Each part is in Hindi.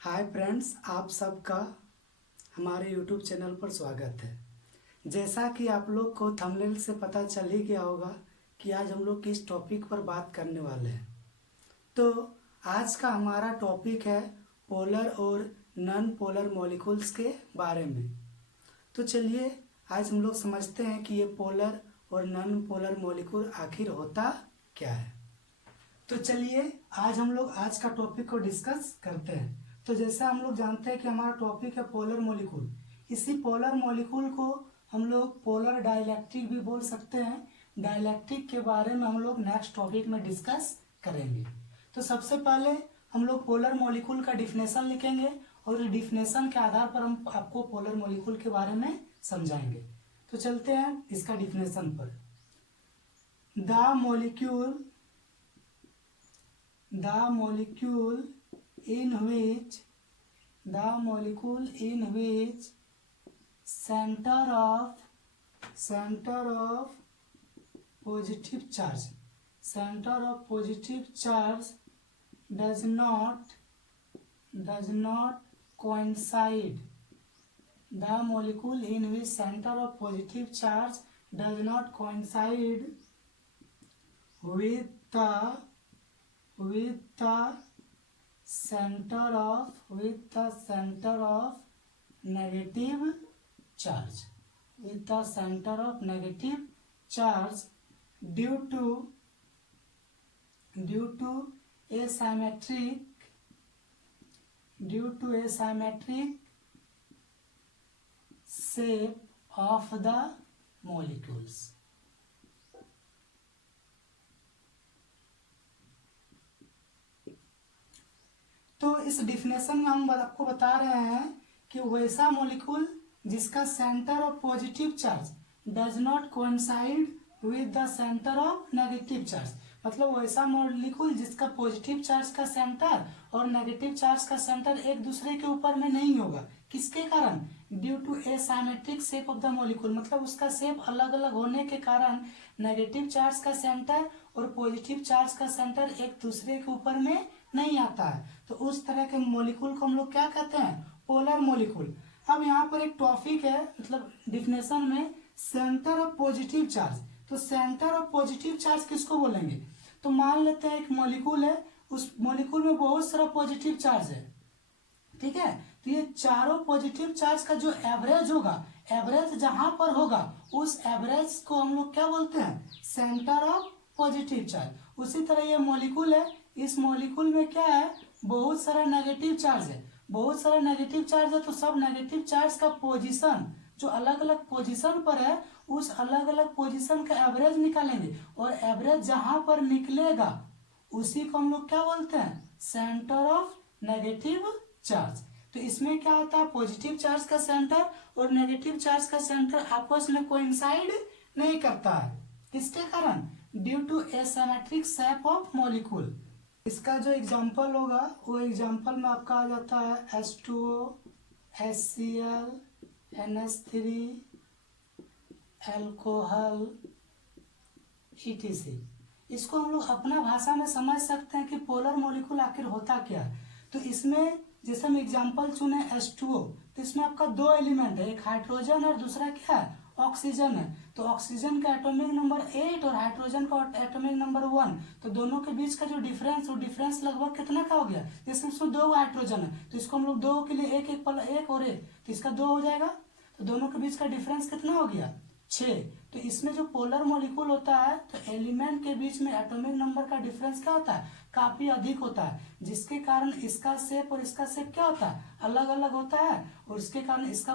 हाय फ्रेंड्स, आप सबका हमारे यूट्यूब चैनल पर स्वागत है। जैसा कि आप लोग को थंबनेल से पता चल ही गया होगा कि आज हम लोग किस टॉपिक पर बात करने वाले हैं। तो आज का हमारा टॉपिक है पोलर और नॉन पोलर मॉलिक्यूल्स के बारे में। तो चलिए आज हम लोग समझते हैं कि ये पोलर और नॉन पोलर मॉलिक्यूल आखिर होता क्या है। तो चलिए आज हम लोग आज का टॉपिक को डिस्कस करते हैं। तो जैसा हम लोग जानते हैं कि हमारा टॉपिक है पोलर मॉलिक्यूल। इसी पोलर मॉलिक्यूल को हम लोग पोलर डाइलेक्ट्रिक भी बोल सकते हैं। डाइलेक्ट्रिक के बारे में हम लोग नेक्स्ट टॉपिक में डिस्कस करेंगे। तो सबसे पहले हम लोग पोलर मॉलिक्यूल का डिफिनेशन लिखेंगे और इस डिफिनेशन के आधार पर हम आपको पोलर मॉलिक्यूल के बारे में समझाएंगे। तो चलते हैं इसका डिफिनेशन पर। The molecule in which center of positive charge does not coincide. The molecule in which center of positive charge does not coincide with the center of negative charge due to asymmetric shape of the molecules. तो इस डिफिनेशन में हम आपको बता रहे हैं कि वैसा मॉलिक्यूल जिसका centre of positive charge does not coincide with the centre of negative charge, मतलब वैसा मॉलिक्यूल जिसका पॉजिटिव चार्ज का सेंटर और नेगेटिव चार्ज का सेंटर एक दूसरे के ऊपर में नहीं होगा। किसके कारण? Due to asymmetric shape of the molecule, मतलब उसका शेप अलग अलग होने के कारण नेगेटिव चार्ज का सेंटर और पॉजिटिव चार्ज का सेंटर एक दूसरे के ऊपर में नहीं आता है। तो उस तरह के मॉलिक्यूल को हम लोग क्या कहते हैं? Polar molecule. अब यहाँ पर एक टॉपिक है, मतलब डिफिनेशन में सेंटर ऑफ पॉजिटिव चार्ज। तो सेंटर ऑफ पॉजिटिव चार्ज किसको बोलेंगे? तो मान लेते हैं एक मॉलिक्यूल है, उस मॉलिक्यूल में बहुत सारा पॉजिटिव चार्ज है, ठीक है। तो ये चारों पॉजिटिव चार्ज का जो एवरेज होगा, एवरेज जहां पर होगा उस एवरेज को हम लोग क्या बोलते हैं? Centre of positive charge. उसी तरह ये मॉलिक्यूल है, इस मॉलिक्यूल में क्या है? बहुत सारा नेगेटिव चार्ज है, बहुत सारा नेगेटिव चार्ज है। तो सब नेगेटिव चार्ज का पोजीशन जो अलग अलग पोजीशन पर है, उस अलग अलग पोजीशन का एवरेज निकालेंगे और एवरेज जहां पर निकलेगा उसी को हम लोग क्या बोलते हैं? Centre of negative charge. तो इसमें क्या होता है? पॉजिटिव चार्ज का सेंटर और नेगेटिव चार्ज का सेंटर आपस में कोइंसाइड नहीं करता है। किसके कारण? Due to asymmetric shape of molecule. इसका जो एग्जांपल होगा वो एग्जांपल में आपका आ जाता है H2O, HCl, NH3, alcohol, ETC। इसको हम लोग अपना भाषा में समझ सकते हैं कि पोलर मॉलिक्यूल आखिर होता क्या है। तो इसमें जैसे हम एग्जांपल चुने H2O, तो इसमें आपका दो एलिमेंट है, एक हाइड्रोजन और दूसरा क्या है? ऑक्सीजन है। तो ऑक्सीजन का एटॉमिक नंबर 8 और हाइड्रोजन का एटॉमिक नंबर 1, तो दोनों के बीच का जो डिफरेंस, वो डिफरेंस लगभग कितना का हो गया? जैसे इसमें दो हाइड्रोजन है तो इसको हम लोग दो के लिए एक एक और एक, तो इसका दो हो जाएगा। तो दोनों के बीच का डिफरेंस कितना हो गया? 6। तो इसमें जो पोलर मॉलिक्यूल होता है तो एलिमेंट के बीच में एटॉमिक नंबर का डिफरेंस क्या होता है? काफी अधिक होता है, जिसके कारण इसका शेप और इसका शेप क्या होता है? अलग अलग होता है। और इसके कारण इसका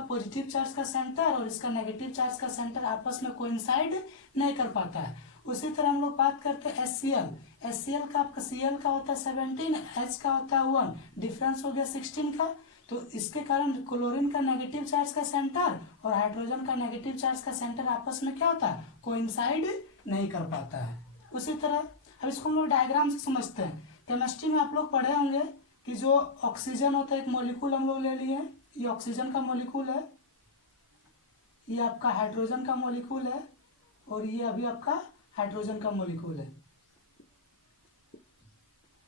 पॉजिटिव चार्ज का सेंटर और इसका नेगेटिव चार्ज का सेंटर आपस में कोइंसाइड नहीं कर पाता है। उसी तरह हम लोग बात करते हैं HCl का, आपका Cl का होता है 17, H का होता है 1, डिफरेंस हो गया 16 का। तो इसके कारण क्लोरीन का नेगेटिव चार्ज का सेंटर और हाइड्रोजन का नेगेटिव चार्ज का सेंटर आपस में क्या होता है? कोइंसाइड नहीं कर पाता है। उसी तरह अब इसको हम लोग डायग्राम से समझते हैं। केमिस्ट्री में आप लोग पढ़े होंगे कि जो ऑक्सीजन होता है, एक मॉलिक्यूल हम लोग ले लिए, ये ऑक्सीजन का मॉलिक्यूल है, ये आपका हाइड्रोजन का मॉलिक्यूल है और ये अभी आपका हाइड्रोजन का मॉलिक्यूल है।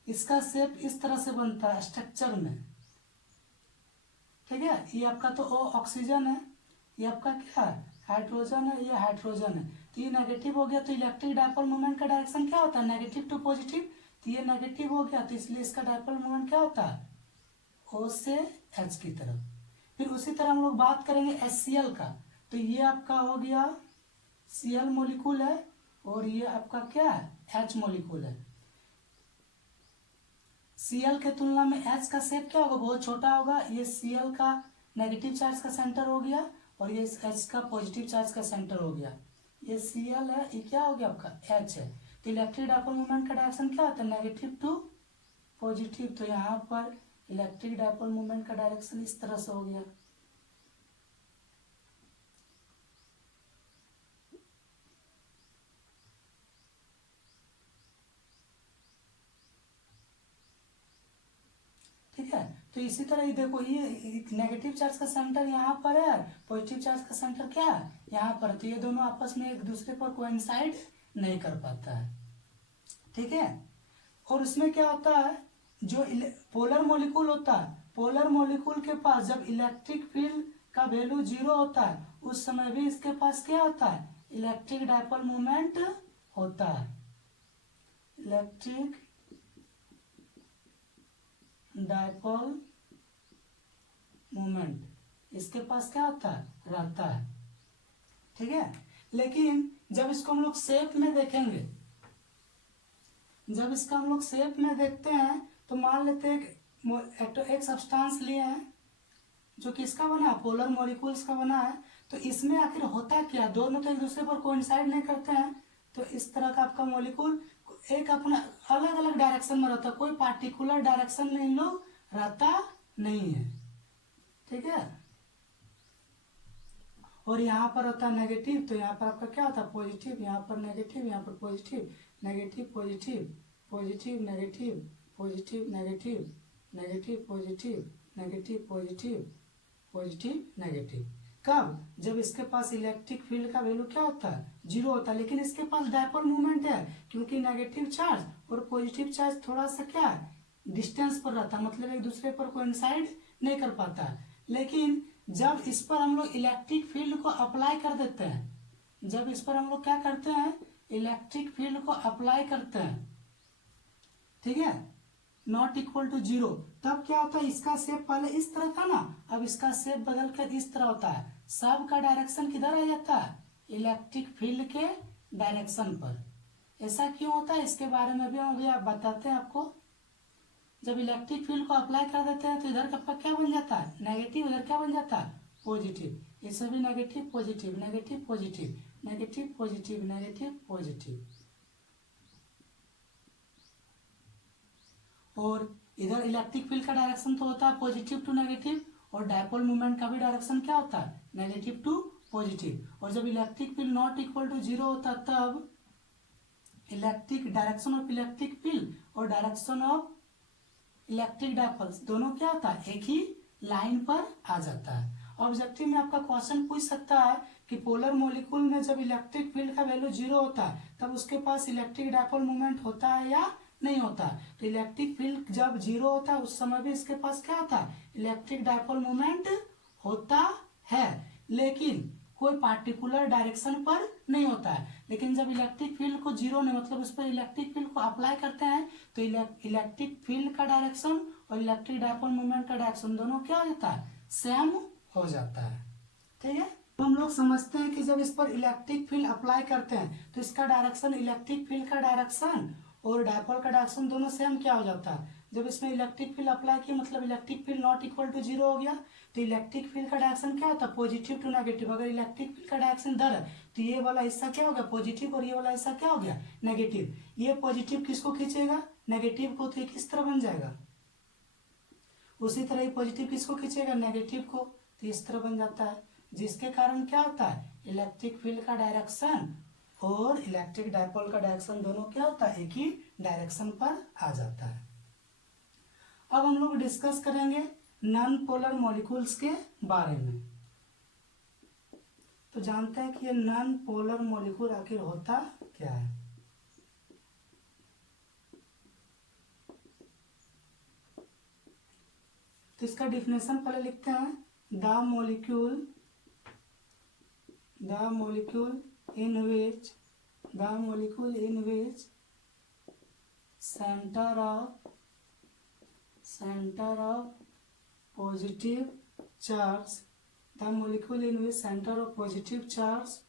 इसका शेप इस तरह से बनता है स्ट्रक्चर में, ठीक है। ये आपका तो ओ ऑक्सीजन है, ये आपका क्या है हाइड्रोजन है, ये हाइड्रोजन है। तो ये नेगेटिव हो गया, तो इलेक्ट्रिक डायपोल मोमेंट का डायरेक्शन क्या होता है नेगेटिव टू पॉजिटिव। तो ये नेगेटिव हो गया, तो इसलिए इसका डायपोल मोमेंट क्या होता है ओ से एच की तरफ। फिर उसी तरह हम लोग बात करेंगे HCl का। तो ये आपका हो गया Cl मोलिकूल है और ये आपका क्या है H मोलिकूल है। Cl के तुलना में H का शेप क्या होगा बहुत छोटा होगा। ये Cl का नेगेटिव चार्ज का सेंटर हो गया और ये H का पॉजिटिव चार्ज का सेंटर हो गया। ये Cl है, ये क्या हो गया आपका H है। तो इलेक्ट्रिक डायपोल मोमेंट का डायरेक्शन क्या होता है नेगेटिव टू पॉजिटिव। तो यहाँ पर इलेक्ट्रिक डायपोल मोमेंट का डायरेक्शन इस तरह से हो गया। ठीक है, तो इसी तरह ये देखो ये नेगेटिव चार्ज का सेंटर यहाँ पर है, पॉजिटिव चार्ज का सेंटर क्या है यहाँ पर। तो ये दोनों आपस में एक दूसरे पर कोइंसाइड नहीं कर पाता है, ठीक है। और उसमें क्या होता है जो पोलर मॉलिक्यूल होता है, पोलर मॉलिक्यूल के पास जब इलेक्ट्रिक फील्ड का वैल्यू 0 होता है उस समय भी इसके पास क्या होता है इलेक्ट्रिक डायपोल मोमेंट होता है। इलेक्ट्रिक डायपोल मोमेंट इसके पास क्या होता है रहता है, ठीक है। लेकिन जब इसको हम लोग शेप में देखेंगे, जब इसका हम लोग शेप में देखते हैं तो मान लेते हैं एक सब्सटेंस लिए हैं जो किसका बना है पोलर मॉलिक्यूल्स का बना है। तो इसमें आखिर होता क्या, दोनों तो एक दूसरे पर कोइंसाइड नहीं करते हैं। तो इस तरह का आपका मॉलिक्यूल एक अपना अलग अलग डायरेक्शन में रहता है, कोई पार्टिकुलर डायरेक्शन में इन लोग रहता नहीं है, ठीक है। और यहाँ पर होता है नेगेटिव, तो यहाँ पर आपका क्या होता है पॉजिटिव, यहाँ पर नेगेटिव, यहाँ पर positive, negative positive, positive negative, positive negative, negative positive, negative positive, positive negative. कब, जब इसके पास इलेक्ट्रिक फील्ड का वैल्यू क्या होता है 0 होता है, लेकिन इसके पास डायपोल मूवमेंट है क्योंकि नेगेटिव चार्ज और पॉजिटिव चार्ज थोड़ा सा क्या है डिस्टेंस पर रहता है, मतलब एक दूसरे पर कोइंसाइड नहीं कर पाता है। लेकिन जब इस पर हम लोग इलेक्ट्रिक फील्ड को अप्लाई कर देते हैं, जब इस पर हम लोग क्या करते हैं इलेक्ट्रिक फील्ड को अप्लाई करते हैं, ठीक है, नॉट इक्वल टू 0, तब क्या होता है इसका शेप पहले इस तरह था ना, अब इसका शेप बदल कर इस तरह होता है। सब का डायरेक्शन किधर आ जाता है इलेक्ट्रिक फील्ड के डायरेक्शन पर। ऐसा क्यों होता है इसके बारे में भी हम अभी आप बताते हैं आपको। जब इलेक्ट्रिक फील्ड को अप्लाई कर देते हैं तो इधर का क्या बन जाता है नेगेटिव, उधर क्या बन जाता है पॉजिटिव। ये सभी negative positive, negative positive, negative positive, negative positive. और इधर इलेक्ट्रिक फील्ड का डायरेक्शन तो होता है पॉजिटिव टू नेगेटिव और डायपोल मूवमेंट का भी डायरेक्शन क्या होता है नेगेटिव टू पॉजिटिव। और जब electric field not equal to 0 होता है तब electric direction of electric field और डायरेक्शन ऑफ इलेक्ट्रिक डायपोल्स दोनों क्या होता है एक ही लाइन पर आ जाता है। ऑब्जेक्टिव में आपका क्वेश्चन पूछ सकता है कि पोलर मॉलिक्यूल में जब इलेक्ट्रिक फील्ड का वैल्यू 0 होता है तब उसके पास इलेक्ट्रिक डायपोल मूवमेंट होता है या नहीं होता। तो इलेक्ट्रिक फील्ड जब 0 होता है उस समय भी इसके पास क्या होता है इलेक्ट्रिक डायपोल मूवमेंट होता है, लेकिन कोई पार्टिकुलर डायरेक्शन पर नहीं होता है। लेकिन जब इलेक्ट्रिक फील्ड को 0 नहीं मतलब उस पर इलेक्ट्रिक फील्ड को अप्लाई करते हैं तो इलेक्ट्रिक फील्ड का डायरेक्शन और इलेक्ट्रिक डायपोल मूवमेंट का डायरेक्शन दोनों क्या हो जाता है सेम हो जाता है, ठीक है। तो हम लोग समझते हैं कि जब इस पर इलेक्ट्रिक फील्ड अप्लाई करते हैं तो इसका डायरेक्शन इलेक्ट्रिक फील्ड का डायरेक्शन और डायपोल का डायरेक्शन दोनों सेम क्या हो जाता है। जब इसमें इलेक्ट्रिक फील्ड अप्लाई किया मतलब electric field not equal to 0 हो गया तो इलेक्ट्रिक फील्ड का डायरेक्शन क्या होता है पॉजिटिव टू नेगेटिव। अगर इलेक्ट्रिक फील्ड का डायरेक्शन इधर है तो ये वाला हिस्सा क्या हो गया पॉजिटिव और ये वाला हिस्सा क्या हो गया नेगेटिव। ये पॉजिटिव किसको खींचेगा नेगेटिव को, तो ये किस तरह बन जाएगा। उसी तरह ये पॉजिटिव किसको खींचेगा नेगेटिव को, तो इस तरह बन जाता है। जिसके कारण क्या होता है इलेक्ट्रिक फील्ड का डायरेक्शन और इलेक्ट्रिक डायपोल का डायरेक्शन दोनों क्या होता है एक ही डायरेक्शन पर आ जाता है। अब हम लोग डिस्कस करेंगे नॉन पोलर मॉलिक्यूल्स के बारे में। तो जानते हैं कि ये नॉन पोलर मॉलिक्यूल आखिर होता क्या है। तो इसका डिफिनेशन पहले लिखते हैं, the molecule in which centre of positive charge, the molecule in which centre of positive charge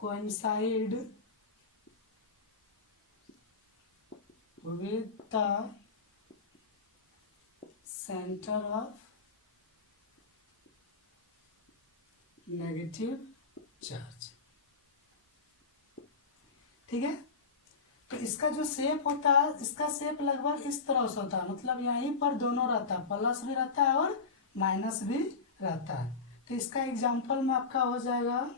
coincide with the center of negative charge। ठीक है, तो इसका जो शेप होता है, इसका शेप लगभग इस तरह से होता है, मतलब यहीं पर दोनों रहता है, प्लस भी रहता है और माइनस भी रहता है। तो इसका एग्जाम्पल में आपका हो जाएगा,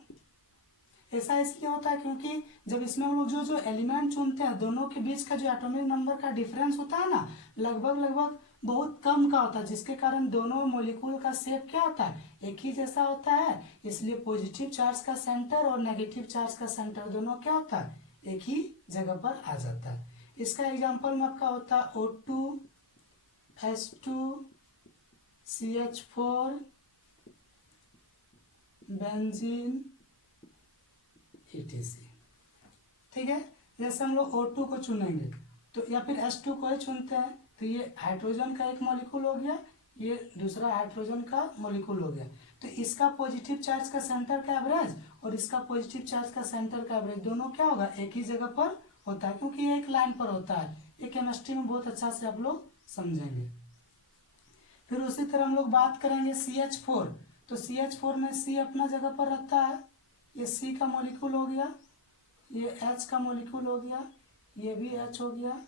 ऐसा इसलिए होता है क्योंकि जब इसमें हम लोग जो एलिमेंट चुनते हैं, दोनों के बीच का जो एटॉमिक नंबर का डिफरेंस होता है ना, लगभग बहुत कम का होता है, जिसके कारण दोनों मॉलिक्यूल का शेप क्या होता है, एक ही जैसा होता है। इसलिए पॉजिटिव चार्ज का सेंटर और नेगेटिव चार्ज का सेंटर दोनों क्या होता है, एक ही जगह पर आ जाता है। इसका एग्जाम्पल में आपका होता है O2 H2 CH4 benzene etc। ठीक है, जैसे हम लोग O2 को चुनेंगे तो या फिर H2 को ही चुनते हैं, तो ये हाइड्रोजन का एक मॉलिक्यूल हो गया, ये दूसरा हाइड्रोजन का मॉलिक्यूल हो गया। तो इसका पॉजिटिव चार्ज का सेंटर का एवरेज और इसका पॉजिटिव चार्ज का सेंटर का एवरेज दोनों क्या होगा, एक ही जगह पर होता है, क्योंकि ये एक लाइन पर होता है। ये केमिस्ट्री में बहुत अच्छा से आप लोग समझेंगे। फिर उसी तरह हम लोग बात करेंगे CH4, तो CH4 में C अपना जगह पर रहता है, ये C का मॉलिक्यूल हो गया, ये H का मॉलिक्यूल हो गया, ये भी H हो गया,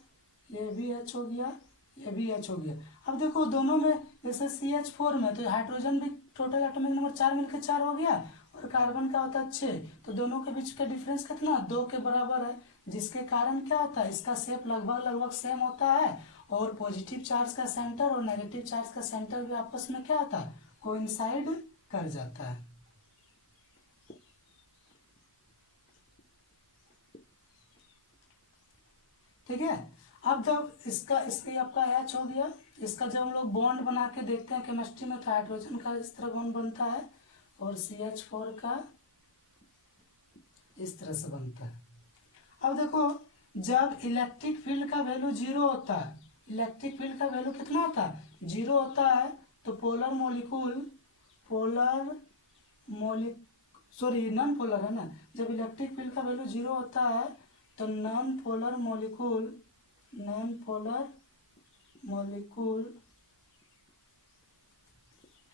ये भी H हो गया, ये भी H हो गया। अब देखो दोनों में, जैसे CH4 में तो हाइड्रोजन भी टोटल एटॉमिक नंबर 4 मिलकर 4 हो गया और कार्बन का होता है 6, तो दोनों के बीच का डिफरेंस कितना, 2 के बराबर है, जिसके कारण क्या होता है, इसका शेप लगभग सेम होता है और पॉजिटिव चार्ज का सेंटर और नेगेटिव चार्ज का सेंटर भी आपस में क्या होता है, कोइंसाइड कर जाता है। ठीक है, अब जब इसके आपका H हो गया, इसका जब हम लोग बॉन्ड बना के देखते हैं केमिस्ट्री में, तो हाइड्रोजन का इस तरह बॉन्ड बनता है और CH4 का इस तरह से बनता है। अब देखो, जब इलेक्ट्रिक फील्ड का वैल्यू 0 होता है, इलेक्ट्रिक फील्ड का वैल्यू कितना होता है, 0 होता है, तो नॉन पोलर है ना, जब इलेक्ट्रिक फील्ड का वैल्यू 0 होता है तो non polar molecule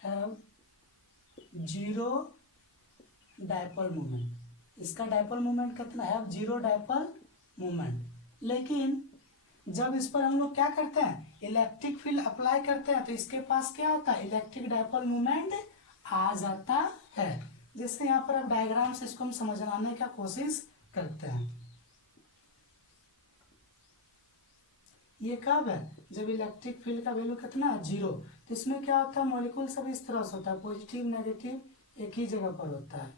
have 0 dipole moment. इसका डायपोल मोमेंट कितना है, 0 डायपोल मोमेंट। लेकिन जब इस पर हम लोग क्या करते हैं, इलेक्ट्रिक फील्ड अप्लाई करते हैं, तो इसके पास क्या होता है, इलेक्ट्रिक डायपोल मोमेंट आ जाता है। जैसे यहाँ पर अब डायग्राम से इसको हम समझाने का कोशिश करते हैं। ये कब है, जब इलेक्ट्रिक फील्ड का वैल्यू कितना है, 0, तो इसमें क्या होता है, मॉलिक्यूल सब इस तरह से होता है, पॉजिटिव नेगेटिव एक ही जगह पर होता है।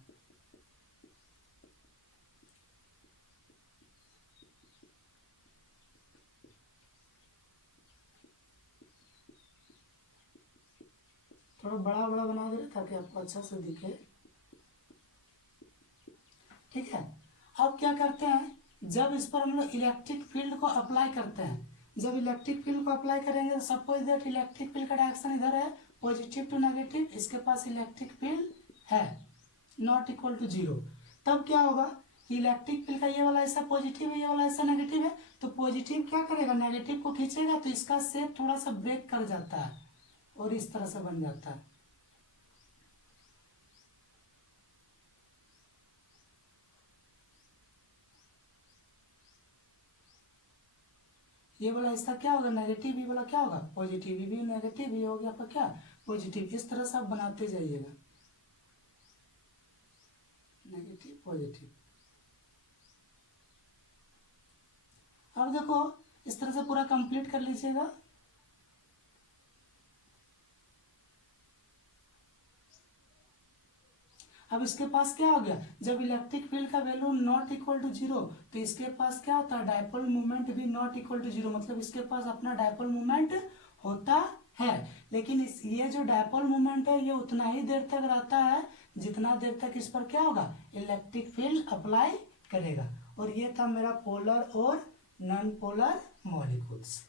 थोड़ा बड़ा बड़ा बना दे रहे ताकि आपको अच्छा से दिखे। ठीक है, अब क्या करते हैं, जब इस पर हम लोग इलेक्ट्रिक फील्ड को अप्लाई करते हैं, जब इलेक्ट्रिक फील्ड को अप्लाई करेंगे, तो सपोज दैट इलेक्ट्रिक फील्ड का डायरेक्शन इधर है, पॉजिटिव टू नेगेटिव, इसके पास इलेक्ट्रिक फील्ड है नॉट इक्वल टू 0, तब क्या होगा, इलेक्ट्रिक फील्ड का ये वाला ऐसा पॉजिटिव है, ये वाला ऐसा नेगेटिव है, तो पॉजिटिव क्या करेगा, नेगेटिव को खींचेगा, तो इसका शेप थोड़ा सा ब्रेक कर जाता है और इस तरह से बन जाता है। ये वाला हिस्सा क्या होगा, नेगेटिव, ये वाला क्या होगा, पॉजिटिव, ये भी नेगेटिव, ये हो गया आपका क्या, पॉजिटिव। इस तरह से आप बनाते जाइएगा, नेगेटिव पॉजिटिव। अब देखो, इस तरह से पूरा कंप्लीट कर लीजिएगा। अब इसके पास क्या हो गया, जब इलेक्ट्रिक फील्ड का वैल्यू नॉट इक्वल टू 0, तो इसके पास क्या होता है, डायपोल मोमेंट भी नॉट इक्वल टू 0, मतलब इसके पास अपना डायपोल मोमेंट होता है। लेकिन ये जो डायपोल मोमेंट है ये उतना ही देर तक रहता है जितना देर तक इस पर क्या होगा, इलेक्ट्रिक फील्ड अप्लाई करेगा। और ये था मेरा पोलर और नॉन पोलर मॉलिक्यूल्स।